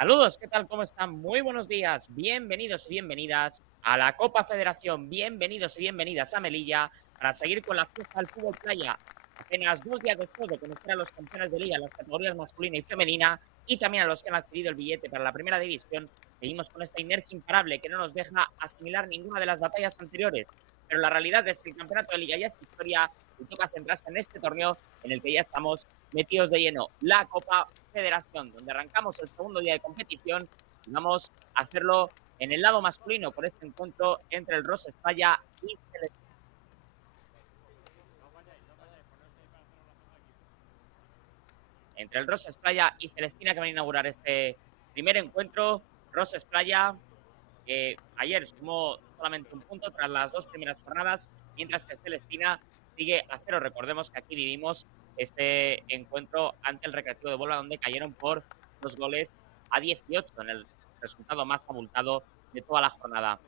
Saludos, ¿qué tal? ¿Cómo están? Muy buenos días. Bienvenidos y bienvenidas a la Copa Federación. Bienvenidos y bienvenidas a Melilla para seguir con la fiesta del fútbol playa. Apenas 2 días después de conocer a los campeones de liga en las categorías masculina y femenina y también a los que han adquirido el billete para la primera división, seguimos con esta inercia imparable que no nos deja asimilar ninguna de las batallas anteriores. Pero la realidad es que el campeonato de liga ya es historia y toca centrarse en este torneo en el que ya estamos metidos de lleno, la Copa Federación, donde arrancamos el segundo día de competición y vamos a hacerlo en el lado masculino por este encuentro entre el Rosa España y Celestina. Entre el Rosa Esplaya y Celestina que van a inaugurar este primer encuentro. Rosa Esplaya, que ayer sumó solamente un punto tras las dos primeras jornadas, mientras que Celestina sigue a cero. Recordemos que aquí vivimos este encuentro ante el Recreativo de Bola, donde cayeron por 2 goles a 18 en el resultado más abultado de toda la jornada.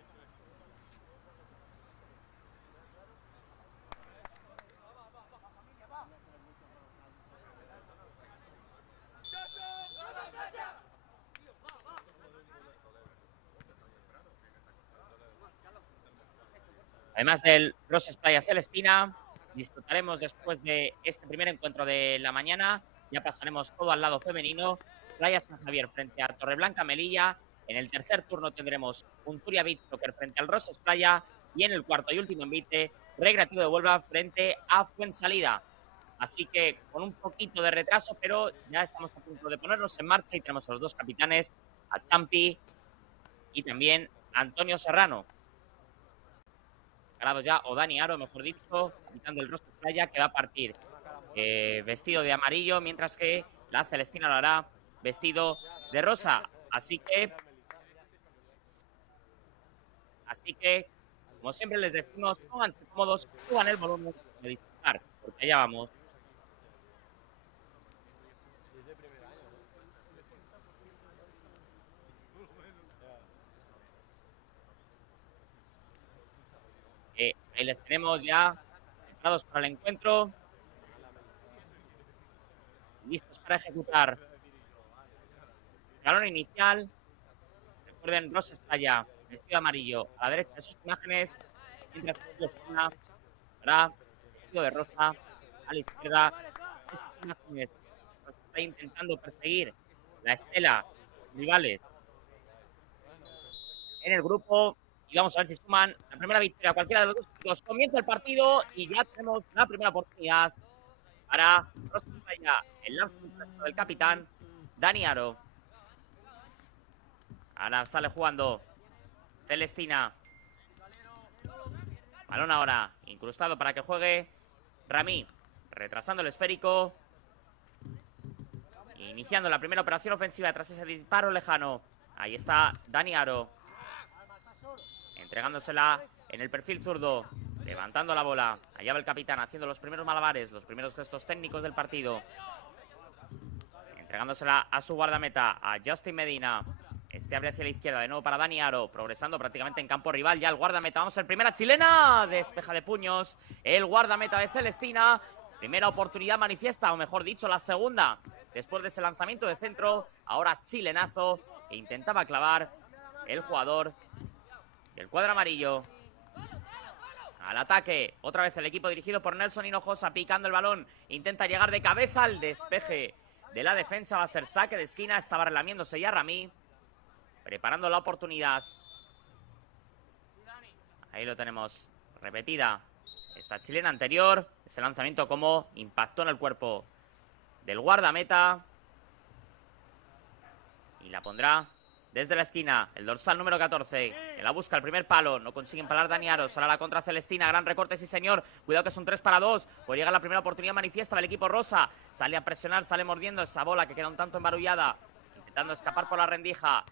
Además del Roses Playa Celestina, disfrutaremos después de este primer encuentro de la mañana. Ya pasaremos todo al lado femenino. Playa San Javier frente a Torreblanca Melilla. En el tercer turno tendremos un Turia Beach Soccer frente al Roses Playa. Y en el cuarto y último envite, Recreativo de Huelva frente a Fuensalida. Así que con un poquito de retraso, pero ya estamos a punto de ponernos en marcha y tenemos a los dos capitanes, a Champi y también a Antonio Serrano. Ganados ya, o Dani Aro, mejor dicho, capitán del Rostro Playa, que va a partir vestido de amarillo, mientras que la Celestina lo hará vestido de rosa. Así que, como siempre les decimos, pónganse cómodos, suban el volumen de disfrutar, porque allá vamos. Ahí les tenemos ya preparados para el encuentro, listos para ejecutar. Balón inicial. Recuerden, Rosa Playa, vestido amarillo a la derecha de sus imágenes, mientras que Celestina hará vestido de rosa a la izquierda de sus imágenes. Está intentando perseguir la estela rivales en el grupo y vamos a ver si suman la primera victoria a cualquiera de los dos equipos. Comienza el partido y ya tenemos la primera oportunidad para Rosa Playa, el lanzamiento del capitán Dani Aro. Ahora sale jugando Celestina. Balón ahora incrustado para que juegue Rami, retrasando el esférico. Iniciando la primera operación ofensiva tras ese disparo lejano. Ahí está Dani Aro, entregándosela en el perfil zurdo, levantando la bola. Allá va el capitán haciendo los primeros malabares, los primeros gestos técnicos del partido. Entregándosela a su guardameta, a Justin Medina. Este abre hacia la izquierda, de nuevo para Dani Aro, progresando prácticamente en campo rival. Ya el guardameta, vamos a ver, primera chilena, despeja de puños el guardameta de Celestina. Primera oportunidad manifiesta, o mejor dicho, la segunda, después de ese lanzamiento de centro. Ahora chilenazo que intentaba clavar el jugador del cuadro amarillo. Al ataque, otra vez el equipo dirigido por Nelson Hinojosa, picando el balón. Intenta llegar de cabeza al despeje de la defensa, va a ser saque de esquina. Estaba relamiéndose ya Rami, preparando la oportunidad. Ahí lo tenemos, repetida esta chilena anterior. Ese lanzamiento como impactó en el cuerpo del guardameta. Y la pondrá desde la esquina, el dorsal número 14, que la busca el primer palo, no consigue empalar Dani Aro, sale a la contra Celestina, gran recorte, sí señor, cuidado que es un 3 para 2, pues llega la primera oportunidad manifiesta del equipo rosa, sale a presionar, sale mordiendo esa bola que queda un tanto embarullada, intentando escapar por la rendija,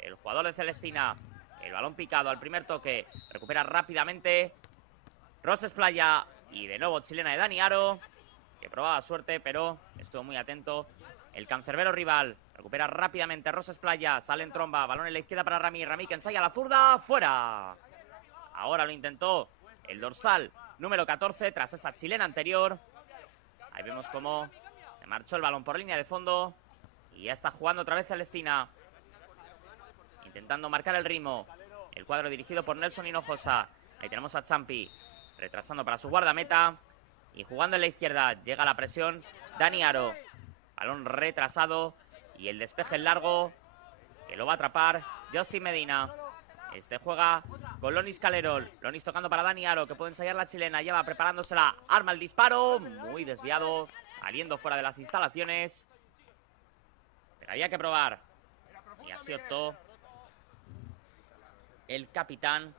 el jugador de Celestina, el balón picado al primer toque, recupera rápidamente Roses Playa, y de nuevo chilena de Dani Aro, que probaba suerte, pero estuvo muy atento el cancerbero rival. Recupera rápidamente Roses Playa, sale en tromba, balón en la izquierda para Rami, Rami que ensaya la zurda, fuera. Ahora lo intentó el dorsal número 14 tras esa chilena anterior. Ahí vemos cómo se marchó el balón por línea de fondo y ya está jugando otra vez Celestina. intentando marcar el ritmo. El cuadro dirigido por Nelson Hinojosa. Ahí tenemos a Champi retrasando para su guardameta. Y jugando en la izquierda, llega la presión Dani Aro. Balón retrasado y el despeje en largo que lo va a atrapar Justin Medina. Este juega con Lonis Calero. Lonis tocando para Dani Aro, que puede ensayar la chilena. Lleva preparándosela, arma el disparo. Muy desviado, saliendo fuera de las instalaciones. Pero había que probar. Y así optó el capitán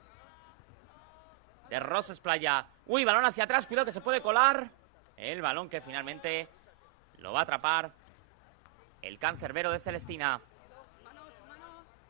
de Roses Playa. Uy, balón hacia atrás, cuidado que se puede colar. El balón que finalmente lo va a atrapar el cancerbero de Celestina.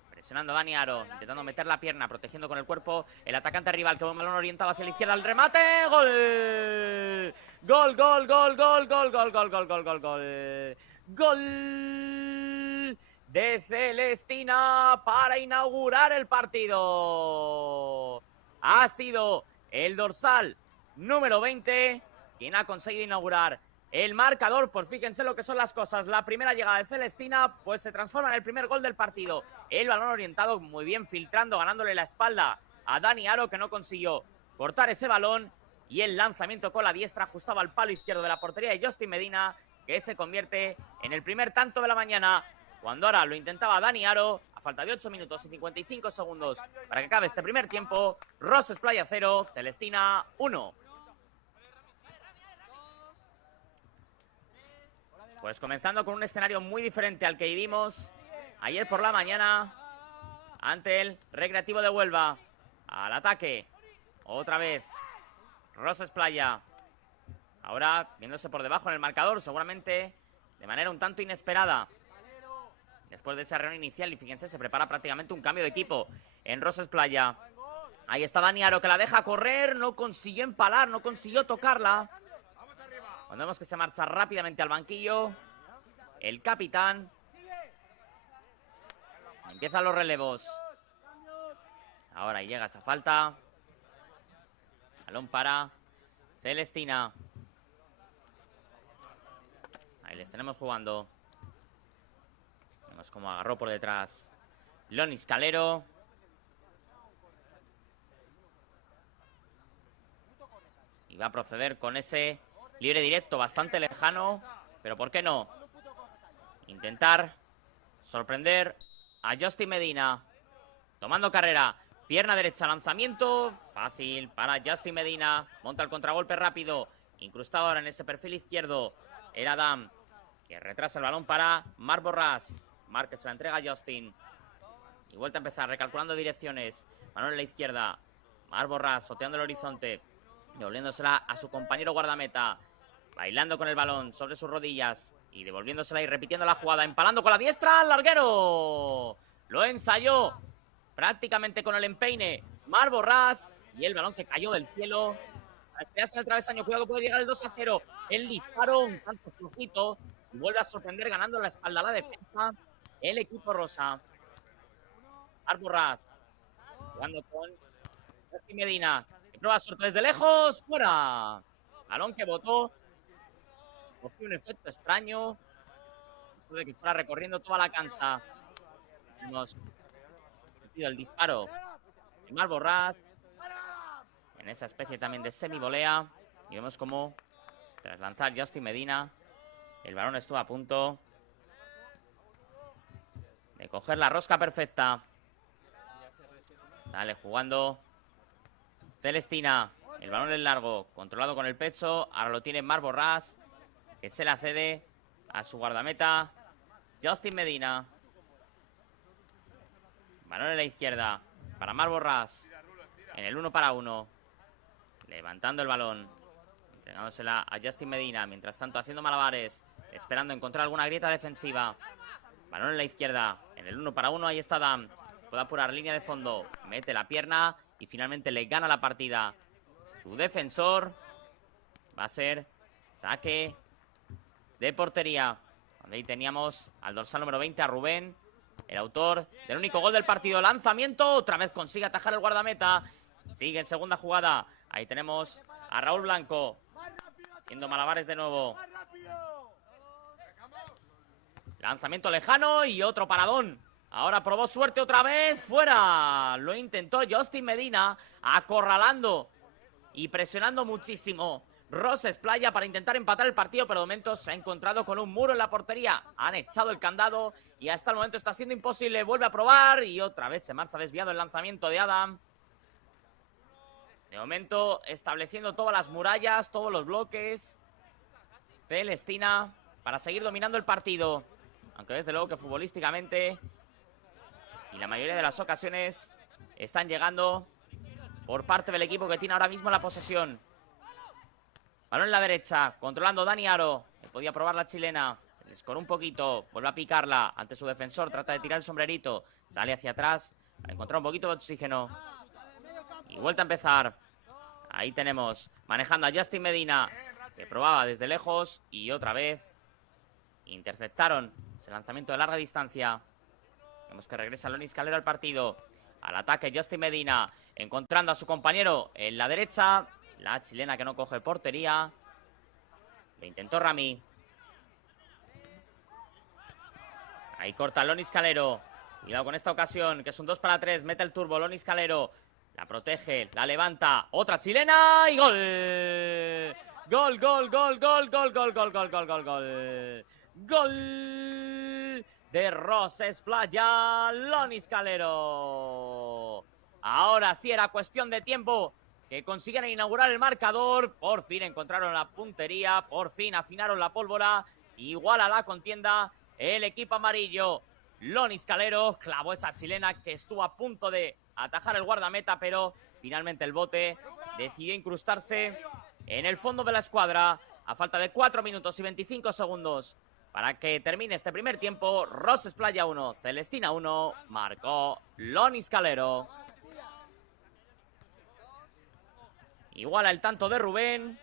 Presionando a Dani Aro, intentando meter la pierna, protegiendo con el cuerpo el atacante rival, que va un balón orientado hacia la izquierda, el remate, ¡gol! ¡Gol, gol, gol, gol, gol, gol, gol, gol, gol, gol, gol! ¡Gol de Celestina para inaugurar el partido! Ha sido el dorsal número 20 quien ha conseguido inaugurar el marcador. Pues fíjense lo que son las cosas. La primera llegada de Celestina pues se transforma en el primer gol del partido. El balón orientado muy bien, filtrando, ganándole la espalda a Dani Aro, que no consiguió cortar ese balón. Y el lanzamiento con la diestra ajustaba al palo izquierdo de la portería de Justin Medina, que se convierte en el primer tanto de la mañana. Cuando ahora lo intentaba Dani Aro, a falta de 8 minutos y 55 segundos para que acabe este primer tiempo. Roses Playa 0, Celestina 1. Pues comenzando con un escenario muy diferente al que vivimos ayer por la mañana ante el Recreativo de Huelva. Al ataque, otra vez, Roses Playa. Ahora viéndose por debajo en el marcador, seguramente de manera un tanto inesperada. Después de esa reunión inicial, y fíjense, se prepara prácticamente un cambio de equipo en Roses Playa. Ahí está Dani Aro, que la deja correr, no consiguió empalar, no consiguió tocarla. Cuando vemos que se marcha rápidamente al banquillo el capitán. Empiezan los relevos. Ahora llega esa falta. Balón para Celestina. Ahí les tenemos jugando. Vemos cómo agarró por detrás Lonis Calero. Y va a proceder con ese libre directo bastante lejano, pero ¿por qué no? Intentar sorprender a Justin Medina. Tomando carrera, pierna derecha, lanzamiento fácil para Justin Medina. Monta el contragolpe rápido, incrustado ahora en ese perfil izquierdo. Era Adam, que retrasa el balón para Marc Borràs. Marc, que se la entrega a Justin. Y vuelta a empezar, recalculando direcciones. Balón en la izquierda. Marc Borràs, soteando el horizonte, devolviéndosela a su compañero guardameta. Bailando con el balón sobre sus rodillas y devolviéndosela y repitiendo la jugada. Empalando con la diestra al larguero. Lo ensayó prácticamente con el empeine Marc Borràs. Y el balón que cayó del cielo. Al crearse en el travesaño, cuidado que puede llegar el 2-0. El disparo un tanto flojito. Y vuelve a sorprender ganando la espalda a la defensa el equipo rosa. Marc Borràs jugando con Justin Medina. Que prueba suerte desde lejos. ¡Fuera! Balón que botó. Cogió un efecto extraño. Después de que fuera recorriendo toda la cancha. Hemos metido el disparo de Marc Borràs. En esa especie también de semivolea. Y vemos como tras lanzar Justin Medina, el balón estuvo a punto de coger la rosca perfecta. Sale jugando Celestina. El balón es largo, controlado con el pecho. Ahora lo tiene Marc Borràs, que se la cede a su guardameta Justin Medina. Balón en la izquierda para Marc Borràs. En el 1 para 1. Levantando el balón. Entregándosela a Justin Medina. Mientras tanto haciendo malabares. Esperando encontrar alguna grieta defensiva. Balón en la izquierda. En el 1 para 1 ahí está Dan. Puede apurar línea de fondo. Mete la pierna y finalmente le gana la partida. Su defensor va a ser saque de portería. Ahí teníamos al dorsal número 20, a Rubén, el autor del único gol del partido. Lanzamiento, otra vez consigue atajar el guardameta. Sigue en segunda jugada. Ahí tenemos a Raúl Blanco haciendo malabares de nuevo. Lanzamiento lejano y otro paradón Ahora probó suerte otra vez. ¡Fuera! Lo intentó Justin Medina, acorralando y presionando muchísimo Roses Playa para intentar empatar el partido, pero de momento se ha encontrado con un muro en la portería. Han echado el candado y hasta el momento está siendo imposible. Vuelve a probar y otra vez se marcha desviado el lanzamiento de Adam. De momento estableciendo todas las murallas, todos los bloques. Celestina para seguir dominando el partido. Aunque desde luego que futbolísticamente y la mayoría de las ocasiones están llegando por parte del equipo que tiene ahora mismo la posesión. Balón en la derecha, controlando Dani Aro. Podía probar la chilena. Se le escoró un poquito. Vuelve a picarla ante su defensor. Trata de tirar el sombrerito. Sale hacia atrás para encontrar un poquito de oxígeno. Y vuelta a empezar. Ahí tenemos, manejando a Justin Medina, que probaba desde lejos. Y otra vez interceptaron ese lanzamiento de larga distancia. Vemos que regresa Lonis Calero al partido. Al ataque Justin Medina, encontrando a su compañero en la derecha. La chilena que no coge portería. Lo intentó Rami. Ahí corta Lonis Calero. Cuidado con esta ocasión, que es un 2 para 3. Mete el turbo Lonis Calero. La protege, la levanta. Otra chilena y gol. Gol, gol, gol, gol, gol, gol, gol, gol, gol, gol, gol. Gol de Roses Playa, Lonis Calero. Ahora sí era cuestión de tiempo que consiguieran inaugurar el marcador. Por fin encontraron la puntería, por fin afinaron la pólvora. Igual a la contienda el equipo amarillo. Lonis Calero clavó esa chilena que estuvo a punto de atajar el guardameta, pero finalmente el bote decidió incrustarse en el fondo de la escuadra. A falta de 4 minutos y 25 segundos para que termine este primer tiempo. Roses Playa 1, Celestina 1, marcó Lonis Calero. Iguala el tanto de Rubén.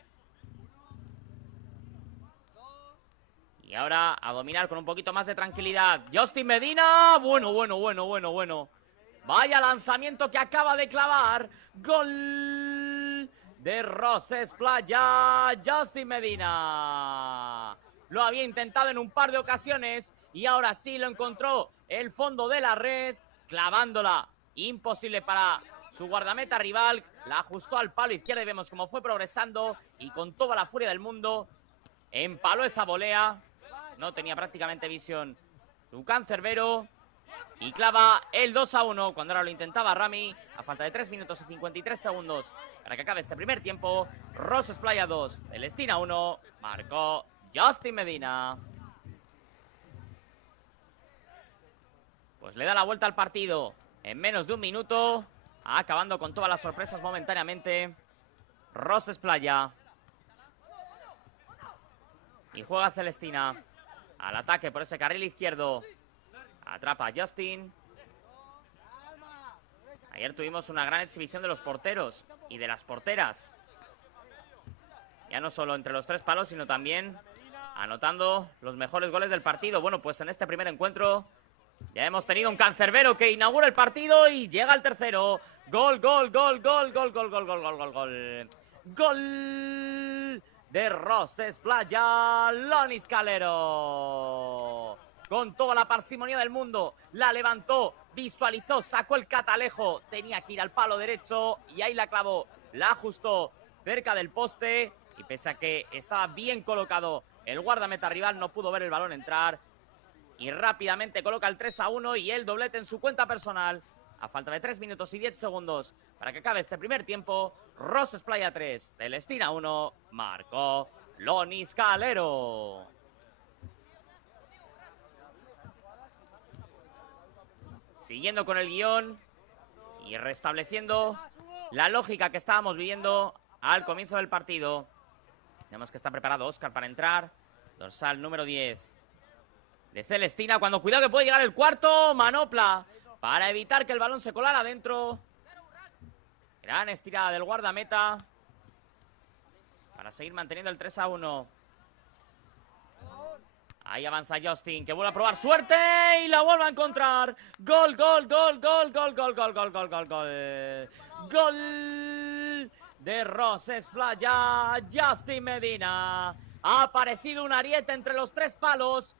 Y ahora a dominar con un poquito más de tranquilidad. Justin Medina. Bueno. Vaya lanzamiento que acaba de clavar. Gol de Roses Playa. Justin Medina. Lo había intentado en un par de ocasiones y ahora sí lo encontró el fondo de la red, clavándola. Imposible para su guardameta rival. La ajustó al palo izquierdo y vemos cómo fue progresando y con toda la furia del mundo empaló esa volea. No tenía prácticamente visión su cancerbero y clava el 2-1 cuando ahora lo intentaba Rami. A falta de 3 minutos y 53 segundos para que acabe este primer tiempo. Roses Playa 2, Celestina 1, marcó Justin Medina. Pues le da la vuelta al partido en menos de un minuto, acabando con todas las sorpresas momentáneamente. Roses Playa. Y juega Celestina al ataque por ese carril izquierdo. Atrapa a Justin. Ayer tuvimos una gran exhibición de los porteros y de las porteras. Ya no solo entre los 3 palos, sino también anotando los mejores goles del partido. Bueno, pues en este primer encuentro ya hemos tenido un cancerbero que inaugura el partido y llega el tercero. Gol, gol, gol, gol, gol, gol, gol, gol, gol, gol, gol. Gol de Roses Playa, Lonis Calero. Con toda la parsimonia del mundo, la levantó, visualizó, sacó el catalejo. Tenía que ir al palo derecho y ahí la clavó. La ajustó cerca del poste y pese a que estaba bien colocado el guardameta rival, no pudo ver el balón entrar. Y rápidamente coloca el 3-1 y el doblete en su cuenta personal. A falta de 3 minutos y 10 segundos para que acabe este primer tiempo. Roses Playa 3, Celestina 1, marcó Lonis Calero. Siguiendo con el guión y restableciendo la lógica que estábamos viviendo al comienzo del partido. Vemos que está preparado Óscar para entrar. Dorsal número 10 de Celestina. Cuando cuidado que puede llegar el cuarto. Manopla para evitar que el balón se colara adentro. Gran estirada del guardameta para seguir manteniendo el 3-1. Ahí avanza Justin, que vuelve a probar suerte y la vuelve a encontrar. Gol, gol, gol, gol, gol, gol, gol, gol, gol, gol, gol. Gol de Roses Playa, Justin Medina. Ha aparecido un ariete entre los 3 palos.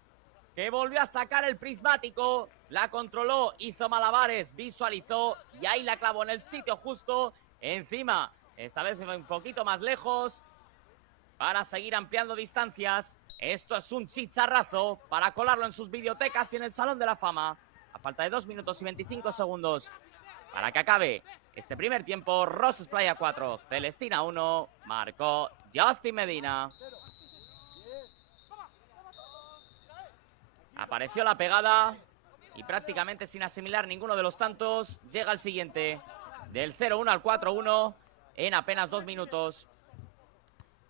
que volvió a sacar el prismático, la controló, hizo malabares, visualizó y ahí la clavó en el sitio justo, encima, esta vez un poquito más lejos, para seguir ampliando distancias. Esto es un chicharrazo para colarlo en sus videotecas y en el Salón de la Fama. A falta de 2 minutos y 25 segundos para que acabe este primer tiempo, Roses Playa 4, Celestina 1, marcó Justin Medina. Apareció la pegada y prácticamente sin asimilar ninguno de los tantos, llega el siguiente, del 0-1 al 4-1 en apenas 2 minutos.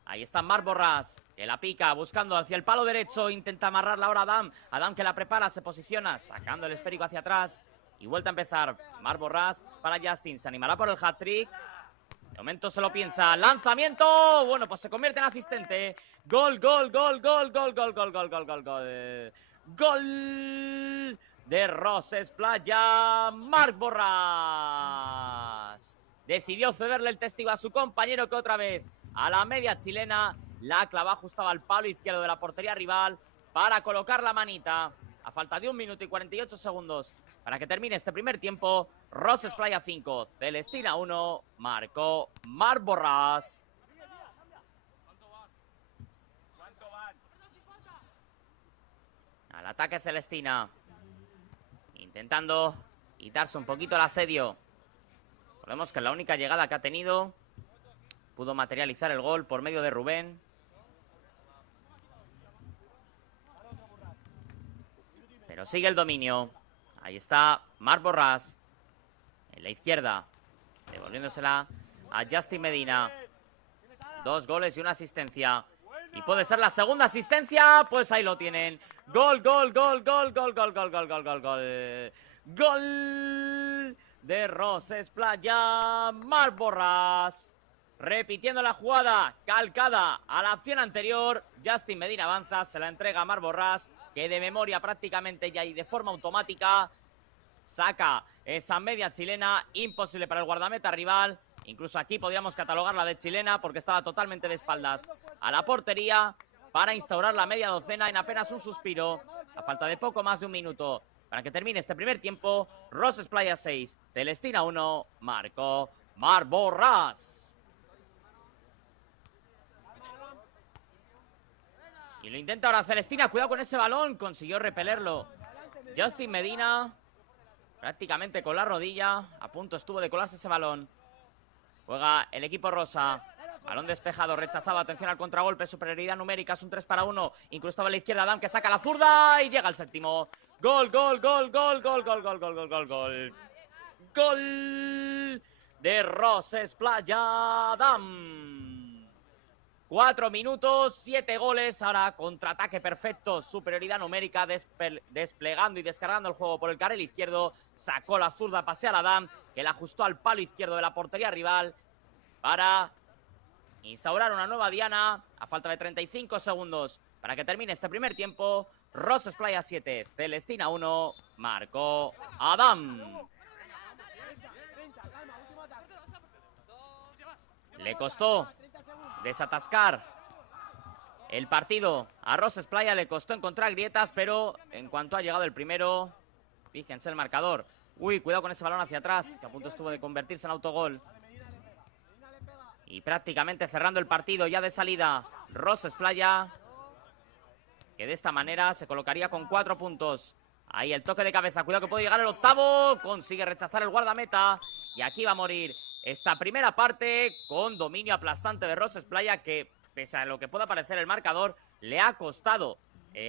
Ahí está Marc Borràs, que la pica, buscando hacia el palo derecho, intenta amarrarla ahora Adam. Adam que la prepara, se posiciona, sacando el esférico hacia atrás. Y vuelta a empezar, Marc Borràs para Justin, se animará por el hat-trick. De momento se lo piensa, lanzamiento, bueno, pues se convierte en asistente. Gol, gol, gol, gol, gol, gol, gol, gol, gol, gol, gol. Gol de Roses Playa, Marc Borràs. Decidió cederle el testigo a su compañero que otra vez a la media chilena la clava ajustaba al palo izquierdo de la portería rival para colocar la manita. A falta de 1 minuto y 48 segundos para que termine este primer tiempo, Roses Playa 5, Celestina 1, marcó Marc Borràs. Al ataque Celestina, intentando quitarse un poquito el asedio. Recordemos que la única llegada que ha tenido pudo materializar el gol por medio de Rubén. Pero sigue el dominio. Ahí está Marc Borràs en la izquierda, devolviéndosela a Justin Medina. 2 goles y 1 asistencia. Y puede ser la segunda asistencia. Pues ahí lo tienen. Gol, gol, gol, gol, gol, gol, gol, gol, gol, gol, gol. Gol de Roses Playa, Marc Borràs. Repitiendo la jugada, calcada a la acción anterior. Justin Medina avanza, se la entrega a Marc Borràs, que de memoria prácticamente ya y de forma automática saca esa media chilena, imposible para el guardameta rival. Incluso aquí podríamos catalogarla de chilena porque estaba totalmente de espaldas a la portería para instaurar la media docena en apenas un suspiro. A falta de poco más de 1 minuto para que termine este primer tiempo, Roses Playa 6, Celestina 1, marcó Marc Borràs. Y lo intenta ahora Celestina, cuidado con ese balón, consiguió repelerlo Justin Medina, prácticamente con la rodilla, a punto estuvo de colarse ese balón. Juega el equipo rosa, balón despejado, rechazado, atención al contragolpe, superioridad numérica, es un 3-1, incrustado a la izquierda Adam que saca la zurda y llega al séptimo. Gol, gol, gol, gol, gol, gol, gol, gol, gol, gol, gol. Gol de Roses Playa, Adam. 4 minutos, 7 goles, ahora contraataque perfecto, superioridad numérica, desplegando y descargando el juego por el carril izquierdo, sacó la zurda, pasea a la Adam, que la ajustó al palo izquierdo de la portería rival para instaurar una nueva diana a falta de 35 segundos para que termine este primer tiempo. Roses Playa 7, Celestina 1, marcó Adam. Le costó desatascar el partido a Roses Playa, le costó encontrar grietas, pero en cuanto ha llegado el primero, fíjense el marcador. Uy, cuidado con ese balón hacia atrás, que a punto estuvo de convertirse en autogol. Y prácticamente cerrando el partido ya de salida, Roses Playa, que de esta manera se colocaría con 4 puntos. Ahí el toque de cabeza, cuidado que puede llegar el octavo, consigue rechazar el guardameta y aquí va a morir esta primera parte con dominio aplastante de Roses Playa, que pese a lo que pueda parecer el marcador, le ha costado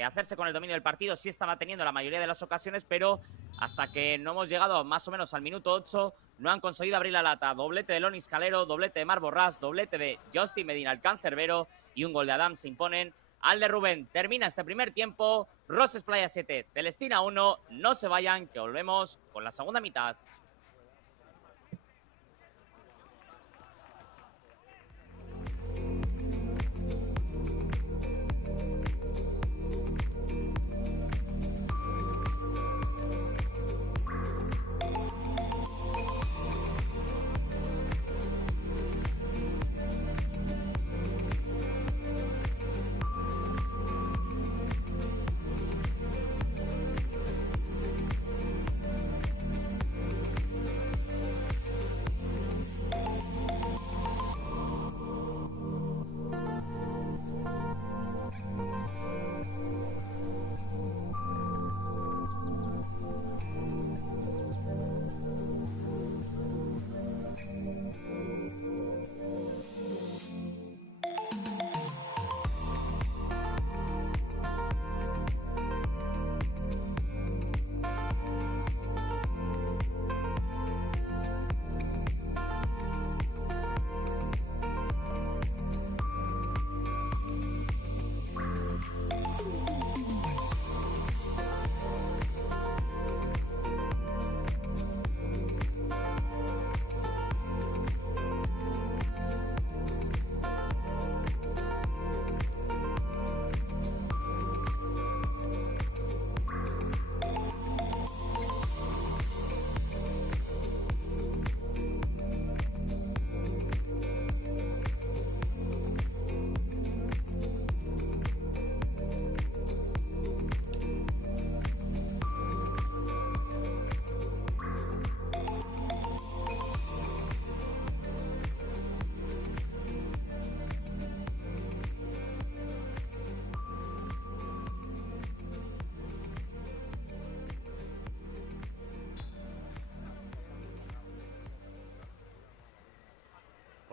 hacerse con el dominio del partido. Sí estaba teniendo la mayoría de las ocasiones, pero hasta que no hemos llegado más o menos al minuto 8, no han conseguido abrir la lata. Doblete de Lonis Calero, doblete de Marc Borràs, doblete de Justin Medina, el cancerbero, y un gol de Adam se imponen al de Rubén. Termina este primer tiempo, Roses Playa 7, Celestina 1, no se vayan, que volvemos con la segunda mitad.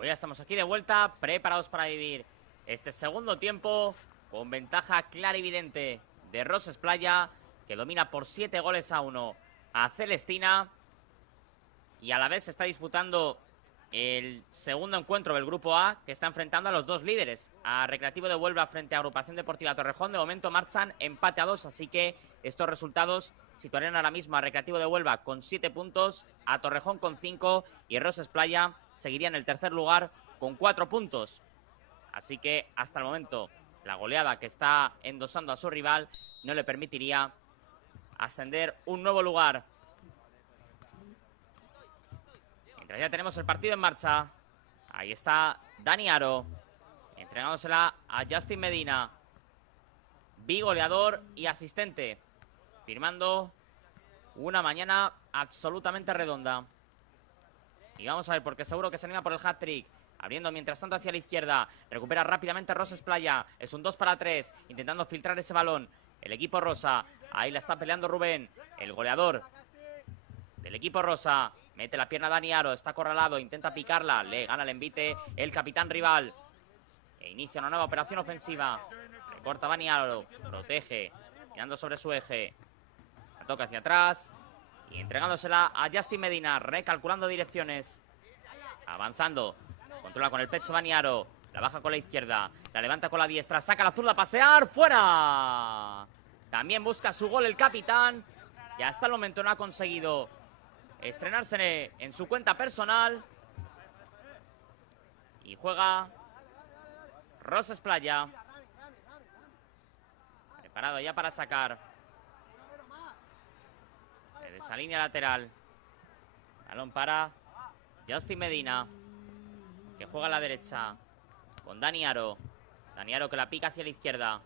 Pues ya estamos aquí de vuelta, preparados para vivir este segundo tiempo con ventaja clara y evidente de Roses Playa, que domina por 7-1 a Celestina. Y a la vez se está disputando el segundo encuentro del Grupo A, que está enfrentando a los dos líderes, a Recreativo de Huelva frente a Agrupación Deportiva Torrejón. De momento marchan empate a 2, así que estos resultados situarían ahora mismo a Recreativo de Huelva con 7 puntos, a Torrejón con 5 y Roses Playa seguiría en el tercer lugar con 4 puntos. Así que hasta el momento la goleada que está endosando a su rival no le permitiría ascender un nuevo lugar. Mientras ya tenemos el partido en marcha, ahí está Dani Aro, entregándosela a Justin Medina, bigoleador y asistente, firmando una mañana absolutamente redonda. Y vamos a ver, porque seguro que se anima por el hat-trick. Abriendo mientras tanto hacia la izquierda. Recupera rápidamente Roses Playa. Es un 2-3, intentando filtrar ese balón el equipo rosa. Ahí la está peleando Rubén, el goleador del equipo rosa. Mete la pierna Dani Aro, está acorralado, intenta picarla, le gana el envite el capitán rival. E inicia una nueva operación ofensiva. Recorta Dani Aro, protege, mirando sobre su eje. La toca hacia atrás y entregándosela a Justin Medina, recalculando direcciones. Avanzando, controla con el pecho Dani Aro, la baja con la izquierda, la levanta con la diestra, saca la zurda a pasear, ¡fuera! También busca su gol el capitán, y hasta el momento no ha conseguido estrenarse en su cuenta personal. Y juega Roses Playa, preparado ya para sacar desde esa línea lateral. Balón para Justin Medina, que juega a la derecha con Dani Aro. Dani Aro que la pica hacia la izquierda.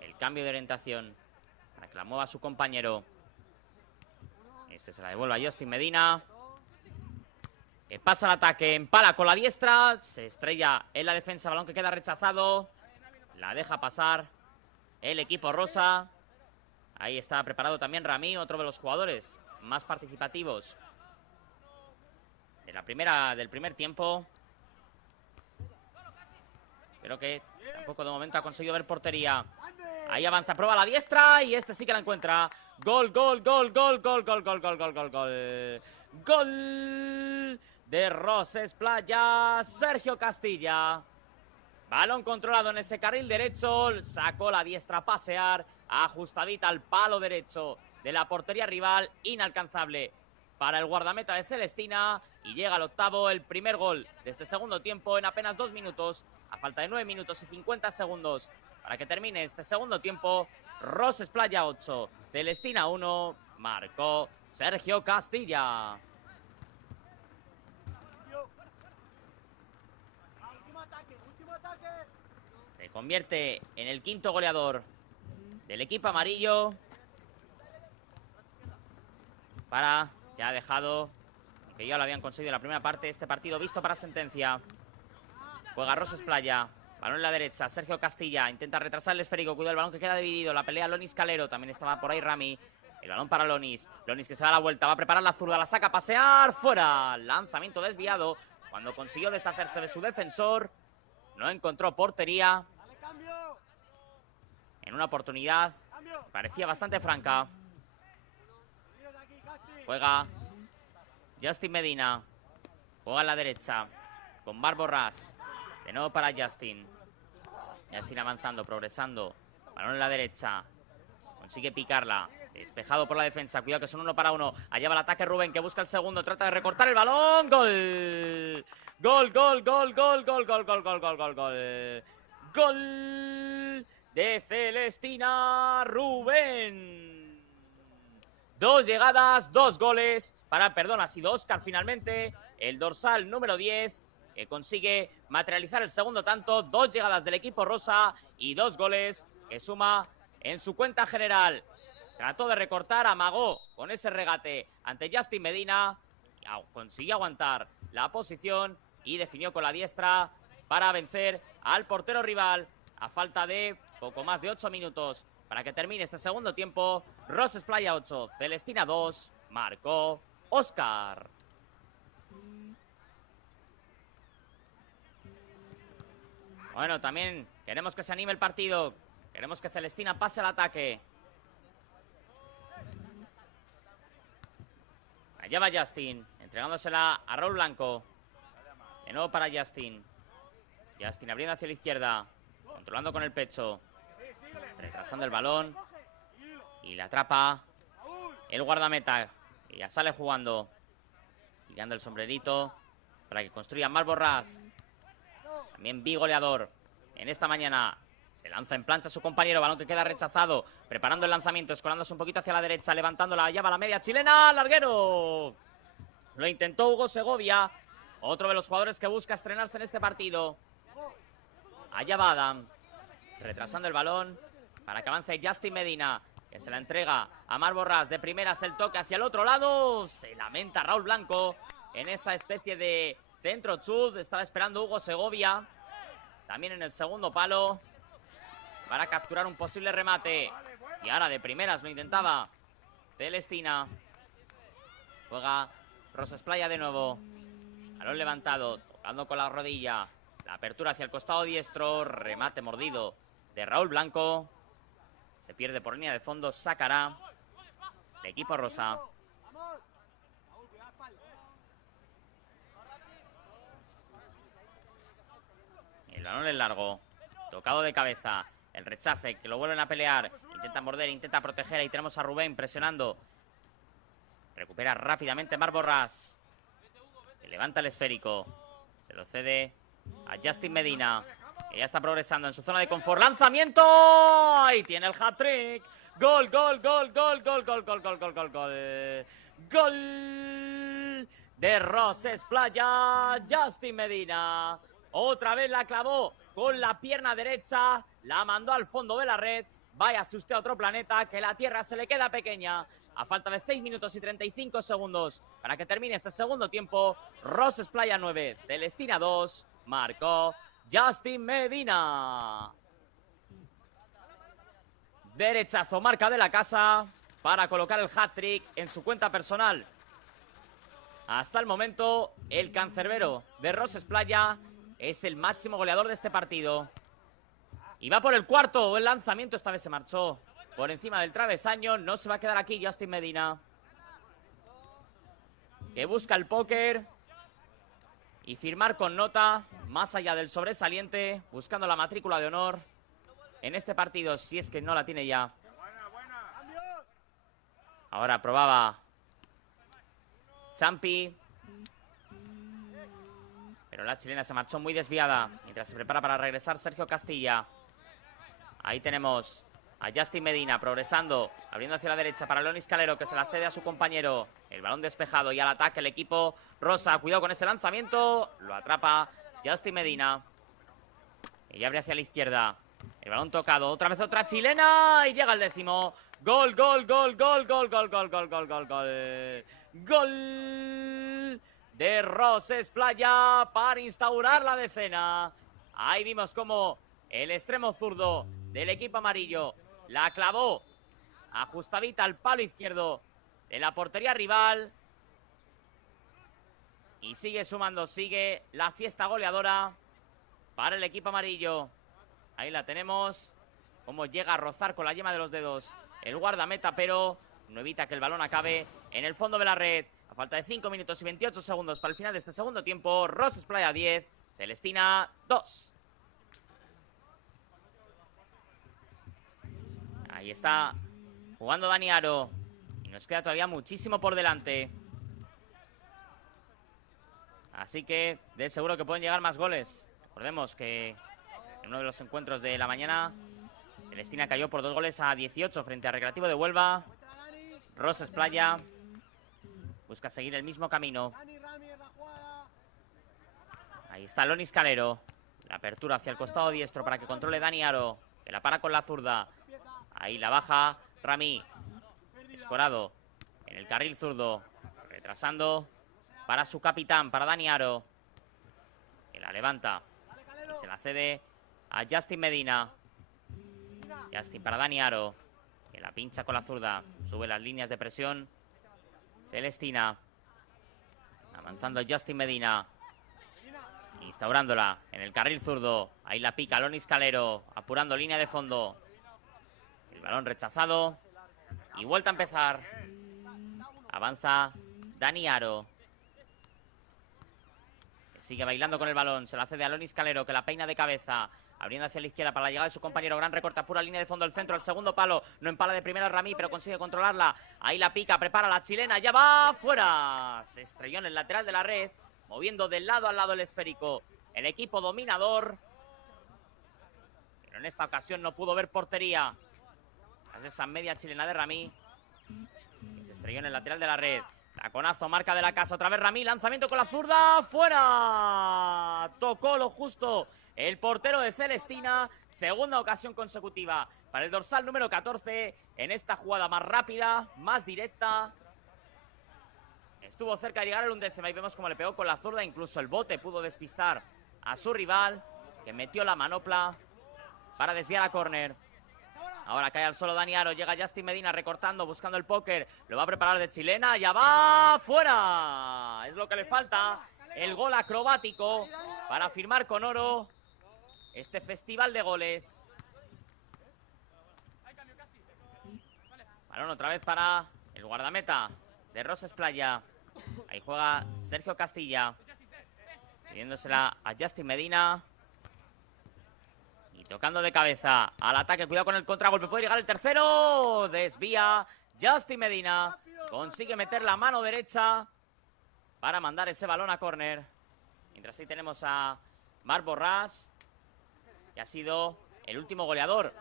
El cambio de orientación para que la mueva su compañero. Este se la devuelve a Justin Medina, que pasa el ataque, empala con la diestra, se estrella en la defensa, balón que queda rechazado. La deja pasar el equipo rosa. Ahí está preparado también Rami, otro de los jugadores más participativos del primer tiempo. Creo que tampoco de momento ha conseguido ver portería. Ahí avanza, prueba la diestra y este sí que la encuentra. Gol, gol, gol, gol, gol, gol, gol, gol, gol, gol, gol. Gol de Roses Playa, Sergio Castilla. Balón controlado en ese carril derecho, sacó la diestra a pasear, ajustadita al palo derecho de la portería rival, inalcanzable para el guardameta de Celestina. Y llega al octavo, el primer gol de este segundo tiempo en apenas 2 minutos, a falta de 9 minutos y 50 segundos para que termine este segundo tiempo. Roses Playa 8, Celestina 1, marcó Sergio Castilla. Se convierte en el quinto goleador del equipo amarillo. Ya ha dejado, que ya lo habían conseguido en la primera parte, este partido visto para sentencia. Juega Roses Playa, balón en la derecha, Sergio Castilla intenta retrasar el esférico, cuida el balón que queda dividido, la pelea Lonis Calero, también estaba por ahí Rami. El balón para Lonis, Lonis que se da la vuelta, va a preparar la zurda, la saca a pasear, fuera, lanzamiento desviado, cuando consiguió deshacerse de su defensor, no encontró portería, en una oportunidad parecía bastante franca. Juega Justin Medina, juega a la derecha con Barborras, de nuevo para Justin. Justin avanzando, progresando, balón en la derecha, consigue picarla, despejado por la defensa, cuidado que son 1-1, allá va el ataque Rubén que busca el segundo, trata de recortar el balón, gol, gol, gol, gol, gol, gol, gol, gol, gol, gol, gol, gol, gol de Celestina Rubén. 2 llegadas, 2 goles para, ha sido Óscar finalmente, el dorsal número 10, que consigue materializar el segundo tanto. 2 llegadas del equipo rosa y 2 goles que suma en su cuenta general. Trató de recortar, amagó con ese regate ante Justin Medina, consiguió aguantar la posición y definió con la diestra para vencer al portero rival a falta de poco más de 8 minutos. Para que termine este segundo tiempo, Roses Playa 8, Celestina 2, marcó Óscar. Bueno, también queremos que se anime el partido. Queremos que Celestina pase al ataque. Allá va Justin, entregándosela a Raúl Blanco. De nuevo para Justin. Justin abriendo hacia la izquierda, controlando con el pecho, retrasando el balón. Y la atrapa el guardameta, que ya sale jugando, tirando el sombrerito para que construya más Borràs. También goleador en esta mañana. Se lanza en plancha a su compañero, balón que queda rechazado, preparando el lanzamiento, escolándose un poquito hacia la derecha, levantándola, ya va la media chilena, larguero. Lo intentó Hugo Segovia, otro de los jugadores que busca estrenarse en este partido. Allá va Adam, retrasando el balón para que avance Justin Medina, que se la entrega a Marc Borràs. De primeras el toque hacia el otro lado, se lamenta Raúl Blanco en esa especie de centro chut. Estaba esperando Hugo Segovia, también en el segundo palo, para capturar un posible remate. Y ahora de primeras lo intentaba Celestina. Juega Rosas Playa de nuevo. Balón levantado, tocando con la rodilla. La apertura hacia el costado diestro. Remate mordido de Raúl Blanco. Se pierde por línea de fondo. Sacará el equipo rosa. El balón es largo. Tocado de cabeza. El rechace, que lo vuelven a pelear. Intenta morder, intenta proteger. Ahí tenemos a Rubén presionando. Recupera rápidamente Marc Borràs, que levanta el esférico. Se lo cede a Justin Medina, que ya está progresando en su zona de confort. ¡Lanzamiento! Ahí tiene el hat-trick. ¡Gol, gol, gol, gol, gol, gol, gol, gol, gol, gol, gol! ¡Gol de Roses Playa! Justin Medina. Otra vez la clavó con la pierna derecha. La mandó al fondo de la red. Váyase usted a otro planeta, que la tierra se le queda pequeña. A falta de 6 minutos y 35 segundos para que termine este segundo tiempo. Roses Playa 9, Celestina 2. Marcó Justin Medina. Derechazo, marca de la casa para colocar el hat-trick en su cuenta personal. Hasta el momento, el cancerbero de Roses Playa es el máximo goleador de este partido. Y va por el cuarto. El lanzamiento esta vez se marchó por encima del travesaño. No se va a quedar aquí Justin Medina, que busca el póker y firmar con nota, más allá del sobresaliente, buscando la matrícula de honor en este partido, si es que no la tiene ya. Ahora probaba Champi, pero la chilena se marchó muy desviada, mientras se prepara para regresar Sergio Castilla. Ahí tenemos a Justin Medina progresando, abriendo hacia la derecha para Lonis Calero, que se la cede a su compañero. El balón despejado y al ataque el equipo rosa. Cuidado con ese lanzamiento. Lo atrapa Justin Medina. Y abre hacia la izquierda. El balón tocado. Otra vez otra chilena. Y llega el décimo. Gol, gol, gol, gol, gol, gol, gol, gol, gol, gol, gol. Gol de Roses Playa para instaurar la decena. Ahí vimos cómo el extremo zurdo del equipo amarillo la clavó ajustadita al palo izquierdo de la portería rival. Y sigue sumando, sigue la fiesta goleadora para el equipo amarillo. Ahí la tenemos, cómo llega a rozar con la yema de los dedos el guardameta, pero no evita que el balón acabe en el fondo de la red. A falta de 5 minutos y 28 segundos para el final de este segundo tiempo. Roses Playa 10, Celestina 2. Ahí está jugando Dani Aro. Y nos queda todavía muchísimo por delante. Así que de seguro que pueden llegar más goles. Recordemos que en uno de los encuentros de la mañana Celestina cayó por 2-18 frente a Recreativo de Huelva. Roses Playa busca seguir el mismo camino. Ahí está Lonis Calero. La apertura hacia el costado diestro para que controle Dani Aro, que la para con la zurda. Ahí la baja Rami. Escorado en el carril zurdo, retrasando para su capitán, para Dani Aro, que la levanta y se la cede a Justin Medina. Justin para Dani Aro, que la pincha con la zurda, sube las líneas de presión Celestina, avanzando Justin Medina, y instaurándola en el carril zurdo. Ahí la pica Alonis Calero, apurando línea de fondo. El balón rechazado. Y vuelta a empezar. Avanza Dani Aro. Sigue bailando con el balón. Se la cede a Alonis Calero, que la peina de cabeza. Abriendo hacia la izquierda para la llegada de su compañero. Gran recorte, pura línea de fondo al centro. Al segundo palo. No empala de primera Ramí, pero consigue controlarla. Ahí la pica, prepara la chilena. Ya va fuera. Se estrelló en el lateral de la red. Moviendo del lado al lado el esférico. El equipo dominador. Pero en esta ocasión no pudo ver portería. Tras esa media chilena de Ramí. Que se estrelló en el lateral de la red. Taconazo, marca de la casa. Otra vez Ramí. Lanzamiento con la zurda. ¡Fuera! Tocó lo justo el portero de Celestina. Segunda ocasión consecutiva para el dorsal número 14. En esta jugada más rápida, más directa. Estuvo cerca de llegar al 11º. Y vemos cómo le pegó con la zurda. Incluso el bote pudo despistar a su rival, que metió la manopla para desviar a córner. Ahora cae al suelo Dani Aro. Llega Justin Medina recortando, buscando el póker. Lo va a preparar de chilena. ¡Ya va fuera! Es lo que le falta. El gol acrobático para firmar con oro este festival de goles. Balón otra vez para el guardameta de Roses Playa. Ahí juega Sergio Castilla, pidiéndosela a Justin Medina. Y tocando de cabeza al ataque. Cuidado con el contragolpe. Puede llegar el tercero. Desvía Justin Medina. Consigue meter la mano derecha para mandar ese balón a córner. Mientras sí tenemos a Marc Borràs, que ha sido el último goleador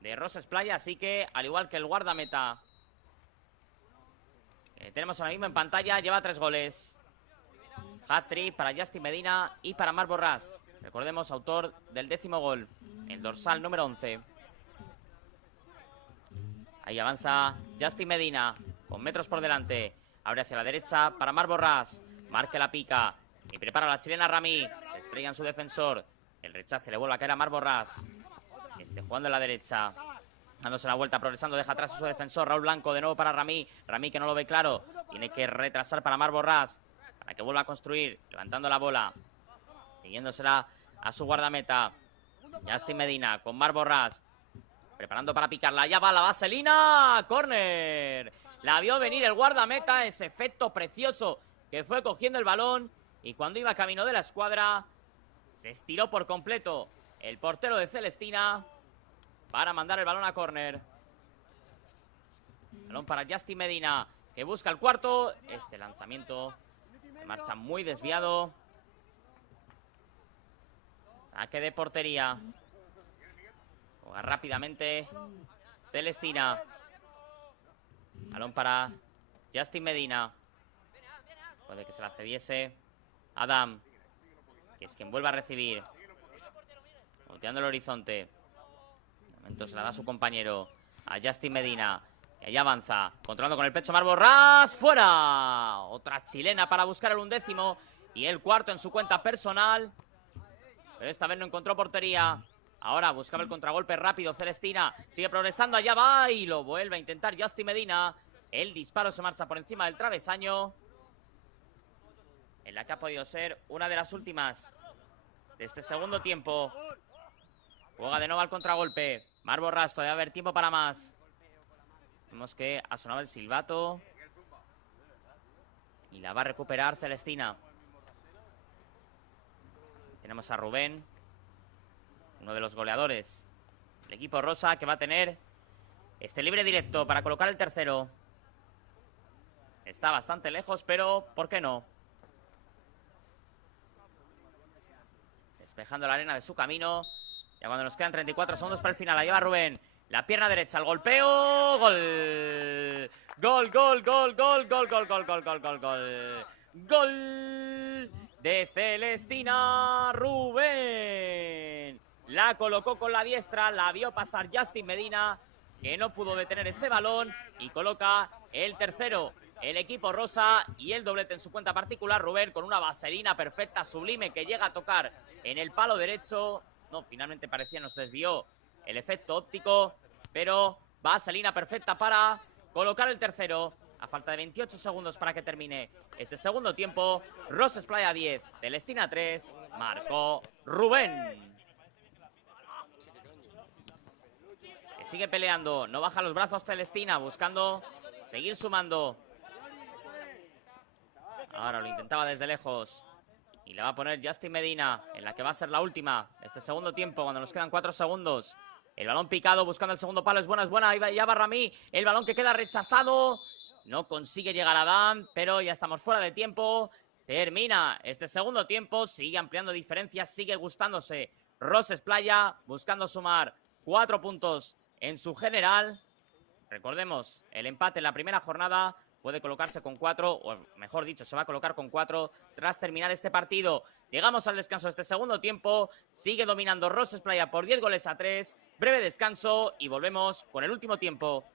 de Roses Playa. Así que, al igual que el guardameta que tenemos ahora mismo en pantalla, lleva 3 goles. Hat-trick para Justin Medina y para Marc Borràs. Recordemos, autor del 10º gol, el dorsal número 11. Ahí avanza Justin Medina, con metros por delante. Abre hacia la derecha para Marc Borràs. Marque la pica y prepara la chilena Ramí. Se estrella en su defensor. El rechace le vuelve a caer a Marc Borràs. Jugando en la derecha. Dándose la vuelta, progresando, deja atrás a su defensor. Raúl Blanco de nuevo para Ramí. Ramí, que no lo ve claro. Tiene que retrasar para Marc Borràs, para que vuelva a construir, levantando la bola, siguiéndosela a su guardameta Justin Medina con Marc Borràs, preparando para picarla. Ya va la vaselina. ¡Córner! La vio venir el guardameta. Ese efecto precioso que fue cogiendo el balón. Y cuando iba camino de la escuadra, se estiró por completo el portero de Celestina para mandar el balón a córner. Balón para Justin Medina, que busca el cuarto. Este lanzamiento de marcha muy desviado. Saque de portería. Juega rápidamente Celestina. Balón para Justin Medina. Puede que se la cediese Adam, que es quien vuelve a recibir. Volteando el horizonte. De momento se la da a su compañero, a Justin Medina, que ahí avanza, controlando con el pecho Marc Borràs. ¡Fuera! Otra chilena para buscar el 11º y el cuarto en su cuenta personal. Pero esta vez no encontró portería. Ahora buscaba el contragolpe rápido Celestina. Sigue progresando, allá va y lo vuelve a intentar Justin Medina. El disparo se marcha por encima del travesaño, en la que ha podido ser una de las últimas de este segundo tiempo. Juega de nuevo al contragolpe Marc Borràs, todavía va a haber tiempo para más. Vemos que ha sonado el silbato y la va a recuperar Celestina. Tenemos a Rubén, uno de los goleadores del equipo rosa, que va a tener este libre directo para colocar el tercero. Está bastante lejos, pero ¿por qué no? Despejando la arena de su camino. Ya cuando nos quedan 34 segundos para el final. La lleva Rubén. La pierna derecha, el golpeo. Gol. Gol, gol, gol, gol, gol, gol, gol, gol, gol, gol, gol. Gol de Celestina. Rubén la colocó con la diestra. La vio pasar Justin Medina, que no pudo detener ese balón, y coloca el tercero el equipo rosa, y el doblete en su cuenta particular. Rubén con una vaselina perfecta, sublime, que llega a tocar en el palo derecho. No, finalmente parecía nos desvió el efecto óptico, pero vaselina perfecta para colocar el tercero. a falta de 28 segundos para que termine este segundo tiempo. Roses Playa 10, Celestina 3, marcó Rubén. Que sigue peleando, no baja los brazos Celestina, buscando seguir sumando. Ahora lo intentaba desde lejos. Y le va a poner Justin Medina, en la que va a ser la última de este segundo tiempo, cuando nos quedan 4 segundos. El balón picado, buscando el segundo palo, es buena. Ahí ya va Rami, el balón que queda rechazado. No consigue llegar a Dan, pero ya estamos fuera de tiempo. Termina este segundo tiempo, sigue ampliando diferencias, sigue gustándose Roses Playa, buscando sumar 4 puntos en su general. Recordemos, el empate en la primera jornada puede colocarse con 4, o mejor dicho, se va a colocar con 4 tras terminar este partido. Llegamos al descanso de este segundo tiempo, sigue dominando Roses Playa por 10 goles a 3, breve descanso y volvemos con el último tiempo.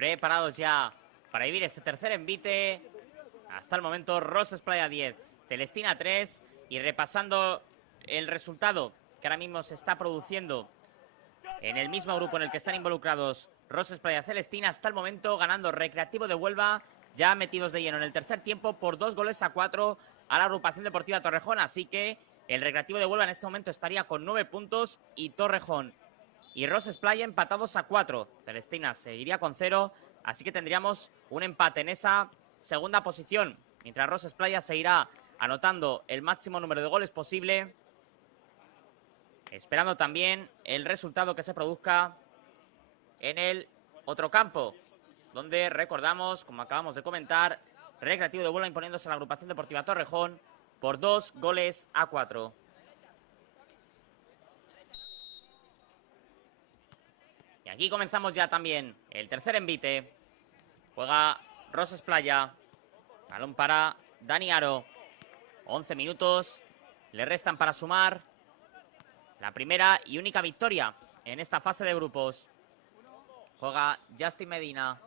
Preparados ya para vivir este tercer envite. Hasta el momento, Roses Playa 10, Celestina 3. Y repasando el resultado que ahora mismo se está produciendo en el mismo grupo en el que están involucrados Roses Playa Celestina. Hasta el momento ganando Recreativo de Huelva, ya metidos de lleno en el tercer tiempo por 2 goles a 4 a la Agrupación Deportiva Torrejón. Así que el Recreativo de Huelva en este momento estaría con 9 puntos y Torrejón y Roses Playa empatados a 4. Celestina seguiría con 0, así que tendríamos un empate en esa segunda posición, mientras Roses Playa se irá anotando el máximo número de goles posible, esperando también el resultado que se produzca en el otro campo, donde recordamos, como acabamos de comentar, Recreativo de Huelva imponiéndose a la Agrupación Deportiva Torrejón por 2 goles a 4. Y aquí comenzamos ya también el tercer envite. Juega Roses Playa. Balón para Dani Aro. 11 minutos. Le restan para sumar la primera y única victoria en esta fase de grupos. Juega Justin Medina.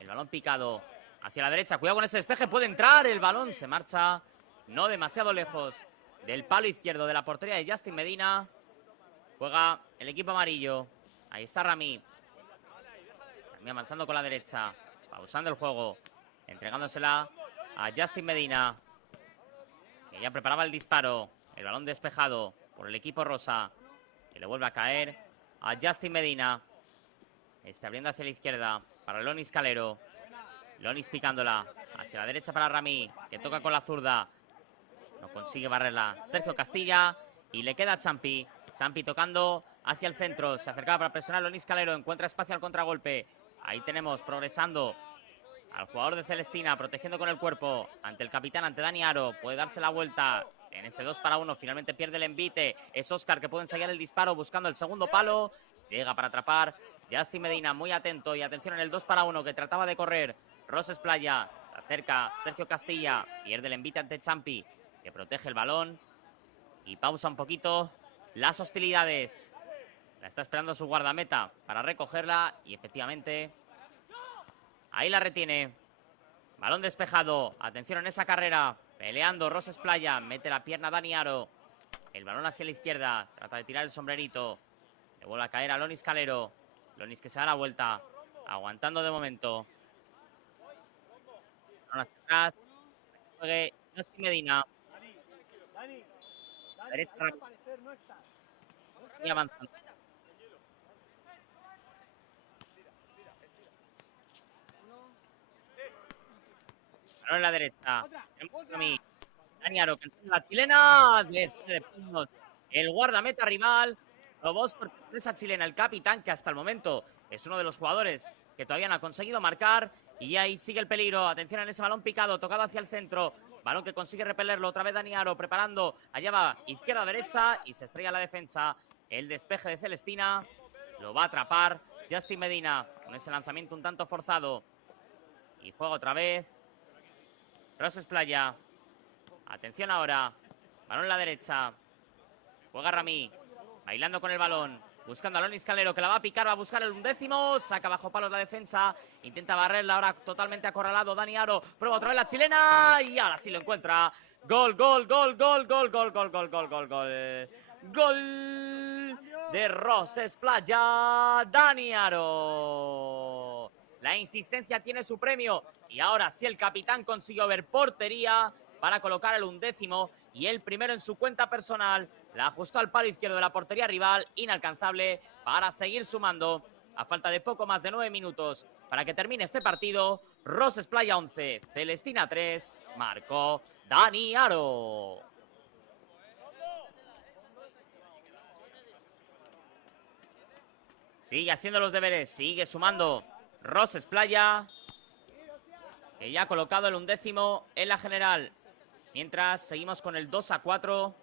El balón picado hacia la derecha. Cuidado con ese despeje. Puede entrar. El balón se marcha no demasiado lejos del palo izquierdo de la portería de Justin Medina. Juega el equipo amarillo. Ahí está Rami. También avanzando con la derecha. pausando el juego, entregándosela a Justin Medina, que ya preparaba el disparo. El balón despejado por el equipo rosa, que le vuelve a caer a Justin Medina. Está abriendo hacia la izquierda para Lonis Calero. Lonis picándola hacia la derecha para Rami, que toca con la zurda. No consigue barrerla Sergio Castilla y le queda Champi. Champi tocando hacia el centro. Se acercaba para presionar Lonis Calero. Encuentra espacio al contragolpe. Ahí tenemos progresando al jugador de Celestina, protegiendo con el cuerpo ante el capitán, ante Dani Aro. Puede darse la vuelta en ese 2 para 1. Finalmente pierde el envite. Es Óscar que puede ensayar el disparo buscando el segundo palo. Llega para atrapar Justin Medina, muy atento. Y atención en el 2 para 1 que trataba de correr Roses Playa. Se acerca Sergio Castilla. Pierde el envite ante Champi, que protege el balón. Y pausa un poquito las hostilidades. La está esperando su guardameta para recogerla. Y efectivamente ahí la retiene. Balón despejado. Atención en esa carrera. Peleando Roses Playa. Mete la pierna Dani Aro. El balón hacia la izquierda. Trata de tirar el sombrerito. Le vuelve a caer a Lonis Calero. Lonis que se da la vuelta. Aguantando de momento. Balón hacia atrás. Juegue Justin Medina. Derecha. Y avanzando. Balón en la derecha. Dani Aro, que la chilena. De puntos. El guardameta rival. Robó sorpresa chilena. El capitán, que hasta el momento es uno de los jugadores que todavía no ha conseguido marcar. Y ahí sigue el peligro. Atención en ese balón picado. Tocado hacia el centro. Balón que consigue repelerlo. Otra vez Dani Aro preparando. Allá va izquierda-derecha. Y se estrella la defensa. El despeje de Celestina. Lo va a atrapar Justin Medina. Con ese lanzamiento un tanto forzado. Y juega otra vez Roses Playa. Atención ahora. Balón en la derecha. Juega Rami. Bailando con el balón. Buscando a Lonis Calero, que la va a picar. Va a buscar el 11º. Saca bajo palos la defensa. Intenta barrerla ahora totalmente acorralado Dani Aro. Prueba otra vez la chilena. Y ahora sí lo encuentra. Gol, gol, gol, gol, gol, gol, gol, gol, gol, gol, gol. Gol de Roses Playa. Dani Aro. La insistencia tiene su premio. Y ahora sí el capitán consiguió ver portería para colocar el 11º. Y el primero en su cuenta personal. La ajustó al palo izquierdo de la portería rival. Inalcanzable para seguir sumando. A falta de poco más de 9 minutos para que termine este partido. Roses Playa 11, Celestina 3. Marcó Dani Aro. Sigue haciendo los deberes. Sigue sumando Roses Playa, que ya ha colocado el 11º en la general. Mientras seguimos con el 2-4.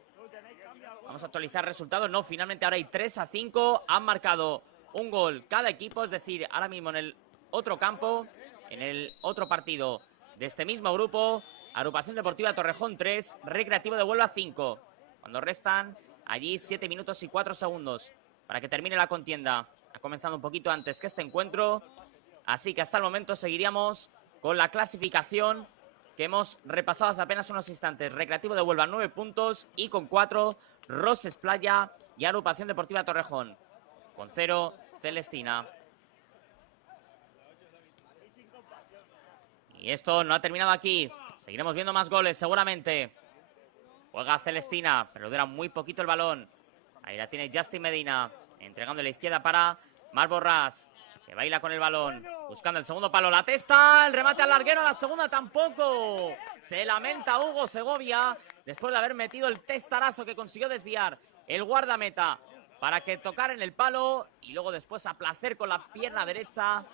Vamos a actualizar resultados. No, finalmente ahora hay 3-5. Han marcado un gol cada equipo. Es decir, ahora mismo en el otro campo, en el otro partido de este mismo grupo, Agrupación Deportiva Torrejón 3, Recreativo de Huelva 5. Cuando restan allí 7 minutos y 4 segundos para que termine la contienda. Ha comenzado un poquito antes que este encuentro. Así que hasta el momento seguiríamos con la clasificación que hemos repasado hace apenas unos instantes. Recreativo de Huelva 9 puntos y con 4 Roses Playa y Agrupación Deportiva Torrejón. Con 0 Celestina. Y esto no ha terminado aquí. Seguiremos viendo más goles seguramente. Juega Celestina, pero dura muy poquito el balón. Ahí la tiene Justin Medina, entregando a la izquierda para Mar Borràs, que baila con el balón, buscando el segundo palo, la testa, el remate al larguero, la segunda tampoco. Se lamenta Hugo Segovia, después de haber metido el testarazo que consiguió desviar el guardameta para que tocara en el palo, y luego después a placer con la pierna derecha,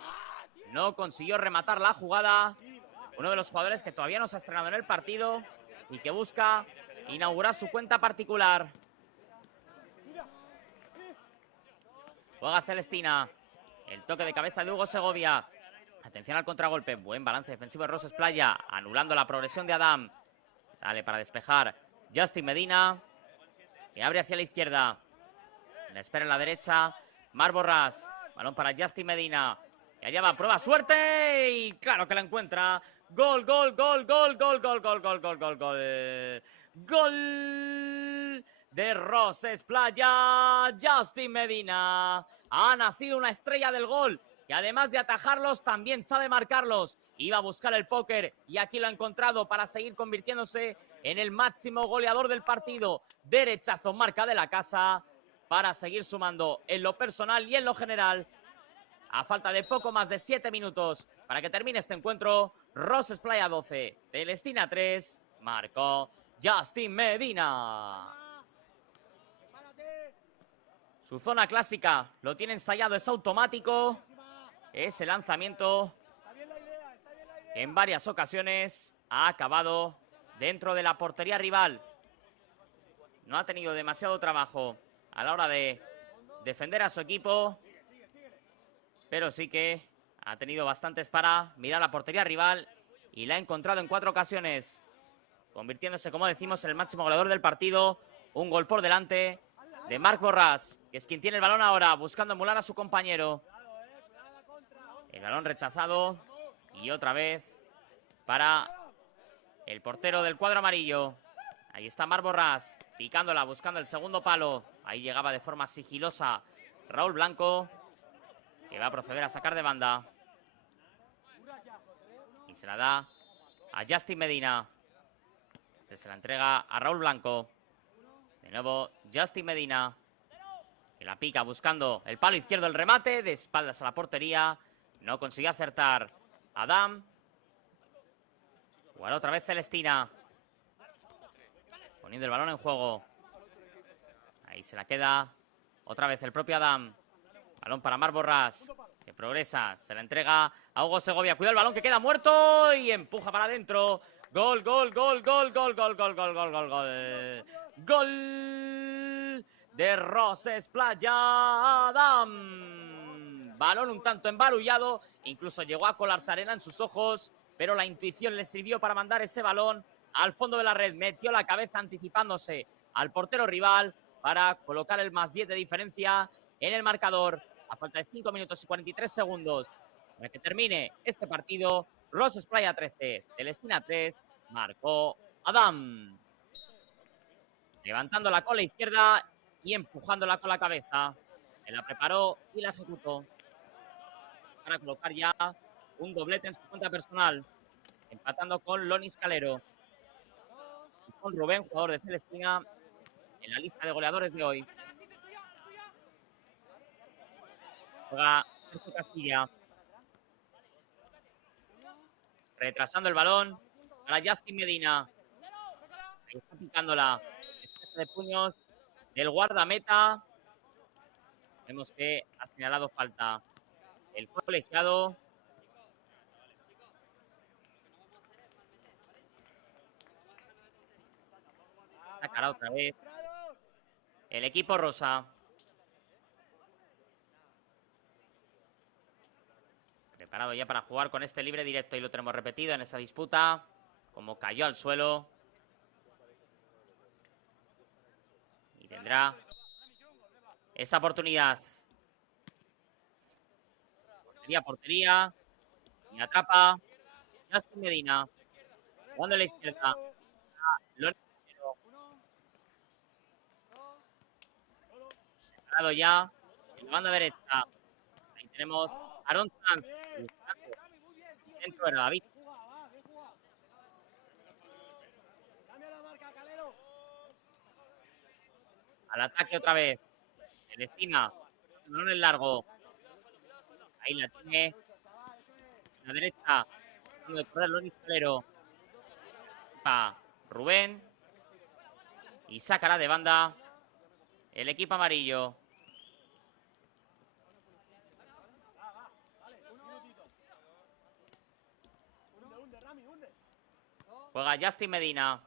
no consiguió rematar la jugada. Uno de los jugadores que todavía no se ha estrenado en el partido y que busca inaugurar su cuenta particular. Juega Celestina. El toque de cabeza de Hugo Segovia. Atención al contragolpe. Buen balance defensivo de Roses Playa. Anulando la progresión de Adam. Sale para despejar Justin Medina. Que abre hacia la izquierda. La espera en la derecha Mar Borràs. Balón para Justin Medina. Y allá va, prueba suerte. Y claro que la encuentra. Gol, gol, gol, gol, gol, gol, gol, gol, gol, gol, gol. Gol de Roses Playa. Justin Medina. Ha nacido una estrella del gol que además de atajarlos, también sabe marcarlos. Iba a buscar el póker y aquí lo ha encontrado para seguir convirtiéndose en el máximo goleador del partido. Derechazo, marca de la casa, para seguir sumando en lo personal y en lo general. A falta de poco más de 7 minutos para que termine este encuentro, Roses Playa 12, Celestina 3, marcó Justin Medina. Su zona clásica lo tiene ensayado, es automático. Ese lanzamiento que en varias ocasiones ha acabado dentro de la portería rival. No ha tenido demasiado trabajo a la hora de defender a su equipo, pero sí que ha tenido bastantes para mirar la portería rival y la ha encontrado en 4 ocasiones, convirtiéndose, como decimos, en el máximo goleador del partido. Un gol por delante de Marc Borràs, que es quien tiene el balón ahora, buscando emular a su compañero. El balón rechazado y otra vez para el portero del cuadro amarillo. Ahí está Marc Borràs, picándola, buscando el segundo palo. Ahí llegaba de forma sigilosa Raúl Blanco, que va a proceder a sacar de banda. Y se la da a Justin Medina. Este se la entrega a Raúl Blanco. De nuevo Justin Medina, que la pica buscando el palo izquierdo, el remate, de espaldas a la portería. No consiguió acertar Adam. Jugará otra vez Celestina, poniendo el balón en juego. Ahí se la queda otra vez el propio Adam. Balón para Marc Borràs, que progresa, se la entrega a Hugo Segovia. Cuidado el balón que queda muerto y empuja para adentro. Gol, gol, gol, gol, gol, gol, gol, gol, gol, gol, gol. Gol de Roses Playa Adam. Balón un tanto embarullado, incluso llegó a colarse arena en sus ojos, pero la intuición le sirvió para mandar ese balón al fondo de la red. Metió la cabeza anticipándose al portero rival para colocar el +10 de diferencia en el marcador. A falta de 5 minutos y 43 segundos para que termine este partido. Roses Playa 13, Celestina 3, marcó Adam. Levantando la cola izquierda y empujándola con la cabeza. Se la preparó y la ejecutó para colocar ya un doblete en su cuenta personal, empatando con Lonis Calero y con Rubén, jugador de Celestina, en la lista de goleadores de hoy. Juega Sergio Castilla, retrasando el balón para Justin Medina. Ahí está picándola. De puños del guardameta. Vemos que ha señalado falta el colegiado. Sacará otra vez el equipo rosa. Preparado ya para jugar con este libre directo y lo tenemos repetido en esa disputa. Como cayó al suelo. Y tendrá esta oportunidad. Portería, portería. Y atrapa Justin Medina. Jugando a la izquierda. Preparado ya en la banda derecha. Ahí tenemos a Aaron Sanz. Dentro de David. Al ataque otra vez. Celestina. El balón es largo. Ahí la tiene. En la derecha. De correr Lonis Calero. Para Rubén. Y sacará de banda el equipo amarillo. Juega Justin Medina.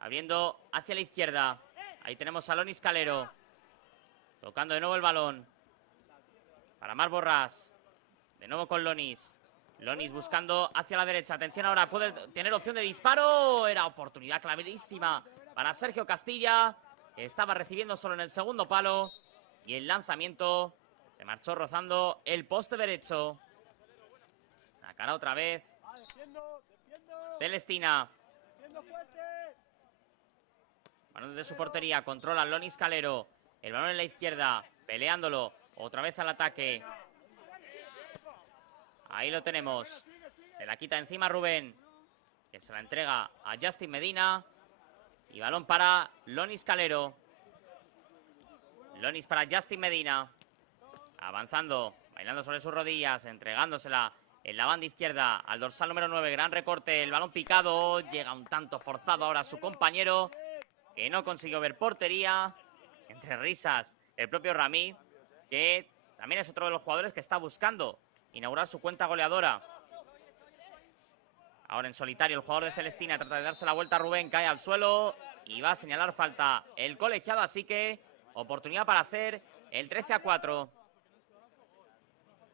Abriendo hacia la izquierda. Ahí tenemos a Lonis Calero. Tocando de nuevo el balón. Para Marc Borràs. De nuevo con Lonis. Lonis buscando hacia la derecha. Atención ahora, puede tener opción de disparo. Era oportunidad clarísima para Sergio Castilla, que estaba recibiendo solo en el segundo palo. Y el lanzamiento se marchó rozando el poste derecho. Sacará otra vez Celestina. Balón de su portería, controla Lonis Calero. El balón en la izquierda, peleándolo. Otra vez al ataque. Ahí lo tenemos. Se la quita encima Rubén, que se la entrega a Justin Medina. Y balón para Lonis Calero. Lonis para Justin Medina. Avanzando, bailando sobre sus rodillas, entregándosela en la banda izquierda al dorsal número 9. Gran recorte, el balón picado. Llega un tanto forzado ahora su compañero, que no consiguió ver portería. Entre risas, el propio Rami, que también es otro de los jugadores que está buscando inaugurar su cuenta goleadora. Ahora en solitario el jugador de Celestina trata de darse la vuelta a Rubén, cae al suelo y va a señalar falta el colegiado, así que oportunidad para hacer el 13-4.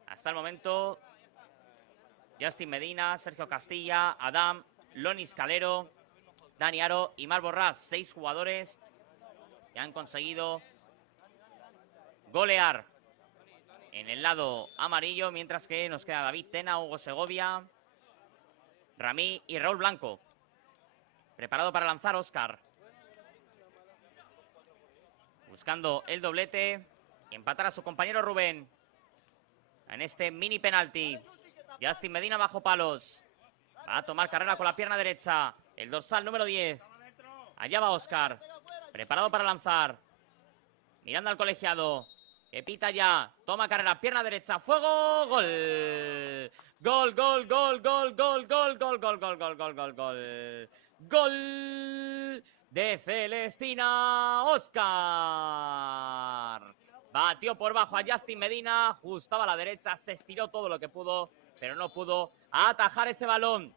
Hasta el momento, Justin Medina, Sergio Castilla, Adam, Lonis Calero, Dani Aro y Mar Borràs, 6 jugadores que han conseguido golear en el lado amarillo, mientras que nos queda David Tena, Hugo Segovia, Rami y Raúl Blanco. Preparado para lanzar Óscar. Buscando el doblete y empatar a su compañero Rubén en este mini penalti. Justin Medina bajo palos. Va a tomar carrera con la pierna derecha. El dorsal número 10. Allá va Óscar. Preparado para lanzar. Mirando al colegiado. Que pita ya. Toma carrera. Pierna derecha. ¡Fuego! ¡Gol! ¡Gol, gol, gol, gol, gol, gol, gol, gol, gol, gol, gol, gol, gol! ¡Gol de Celestina! ¡Óscar! Batió por bajo a Justin Medina. Ajustaba a la derecha. Se estiró todo lo que pudo, pero no pudo atajar ese balón.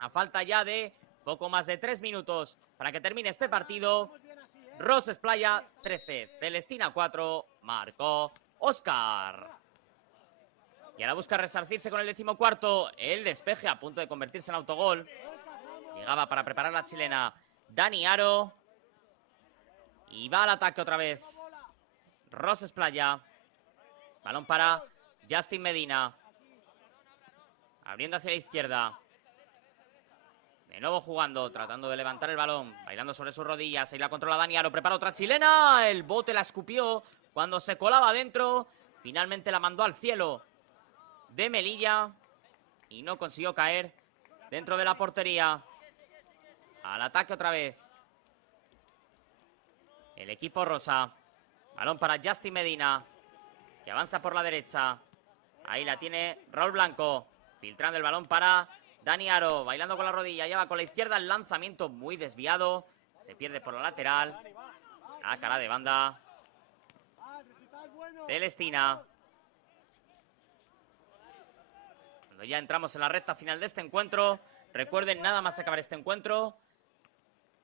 A falta ya de poco más de 3 minutos para que termine este partido. Roses Playa 13, Celestina 4, marcó Óscar. Y ahora busca resarcirse con el 14º. El despeje a punto de convertirse en autogol. Llegaba para preparar la chilena Dani Aro. Y va al ataque otra vez Roses Playa. Balón para Justin Medina. Abriendo hacia la izquierda. De nuevo jugando, tratando de levantar el balón, bailando sobre sus rodillas. Ahí la controla Dani Aro, prepara otra chilena. El bote la escupió cuando se colaba adentro. Finalmente la mandó al cielo de Melilla y no consiguió caer dentro de la portería. Al ataque otra vez el equipo rosa. Balón para Justin Medina, que avanza por la derecha. Ahí la tiene Raúl Blanco, filtrando el balón para Dani Aro, bailando con la rodilla, lleva con la izquierda el lanzamiento muy desviado. Se pierde por la lateral. Saca de banda Celestina. Cuando ya entramos en la recta final de este encuentro, recuerden, nada más acabar este encuentro,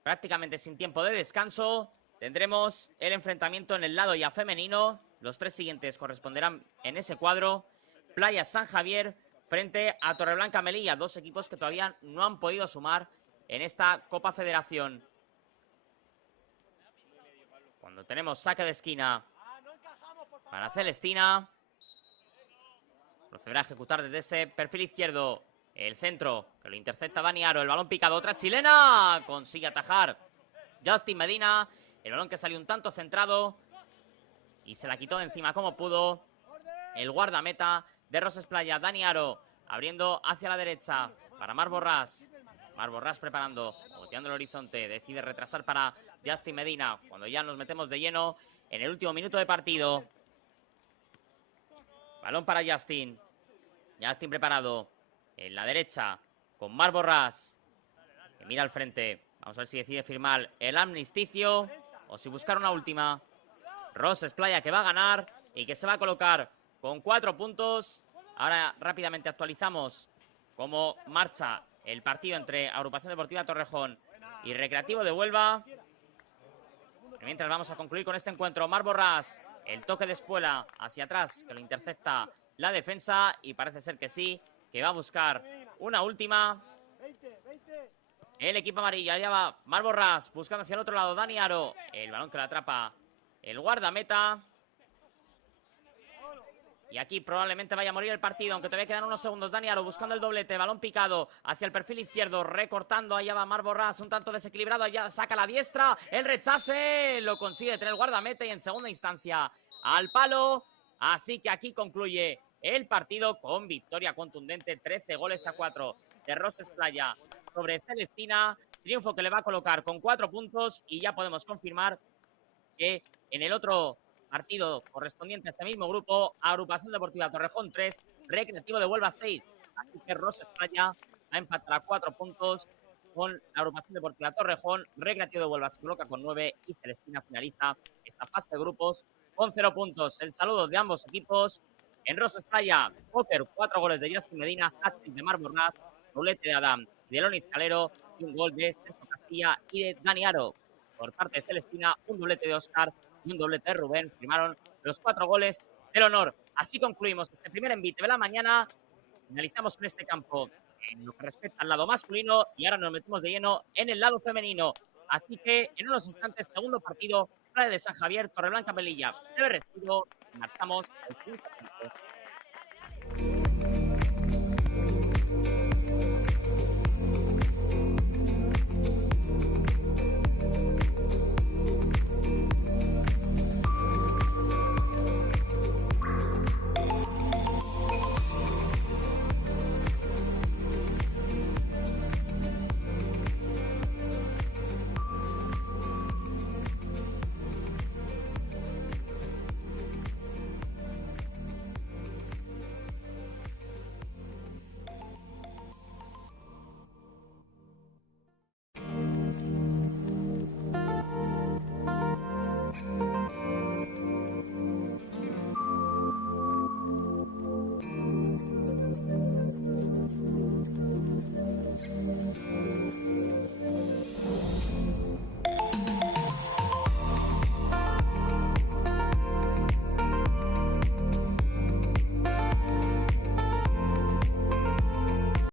prácticamente sin tiempo de descanso, tendremos el enfrentamiento en el lado ya femenino. Los 3 siguientes corresponderán en ese cuadro. Playa San Javier frente a Torreblanca Melilla, 2 equipos que todavía no han podido sumar en esta Copa Federación. Cuando tenemos saque de esquina para Celestina. Procederá a ejecutar desde ese perfil izquierdo el centro, que lo intercepta Dani Aro. El balón picado, otra chilena. Consigue atajar Justin Medina. El balón que salió un tanto centrado y se la quitó de encima como pudo el guardameta de Roses Playa, Dani Aro, abriendo hacia la derecha para Mar Borràs. Mar Borràs preparando, boteando el horizonte, decide retrasar para Justin Medina, cuando ya nos metemos de lleno en el último minuto de partido. Balón para Justin. Justin preparado en la derecha con Mar Borràs, que mira al frente. Vamos a ver si decide firmar el amnisticio o si buscar una última. Roses Playa, que va a ganar y que se va a colocar con 4 puntos. Ahora rápidamente actualizamos cómo marcha el partido entre Agrupación Deportiva Torrejón y Recreativo de Huelva. Mientras vamos a concluir con este encuentro. Mar Borràs, el toque de espuela hacia atrás que lo intercepta la defensa y parece ser que sí, que va a buscar una última. El equipo amarillo, allá va Mar Borràs buscando hacia el otro lado Dani Aro. El balón que lo atrapa el guardameta. Y aquí probablemente vaya a morir el partido, aunque todavía quedan unos segundos. Dani Aro buscando el doblete, balón picado hacia el perfil izquierdo, recortando, allá va Mar Borràs, un tanto desequilibrado, allá saca la diestra, el rechace, lo consigue tener el guardameta y en segunda instancia al palo. Así que aquí concluye el partido con victoria contundente, 13 goles a 4 de Roses Playa sobre Celestina. Triunfo que le va a colocar con 4 puntos y ya podemos confirmar que en el otro partido correspondiente a este mismo grupo, Agrupación Deportiva Torrejón 3, Recreativo de Huelva 6. Así que Roses Playa va a empatar a 4 puntos con la Agrupación Deportiva Torrejón. Recreativo de Huelva se coloca con 9 y Celestina finaliza esta fase de grupos con 0 puntos. El saludo de ambos equipos. En Roses Playa, póker, 4 goles de Justin Medina, hat-trick de Mar Borrás, doblete de Adam, de Elonis Calero y un gol de Sergio Castilla y de Dani Aro. Por parte de Celestina, un doblete de Oscar y un doblete de Rubén. Firmaron los 4 goles del honor. Así concluimos este primer envite de la mañana. Finalizamos con este campo en lo que respecta al lado masculino y ahora nos metemos de lleno en el lado femenino. Así que en unos instantes, segundo partido, Playa de San Javier, Torreblanca, Melilla. Breve respiro y marchamos al siguiente partido.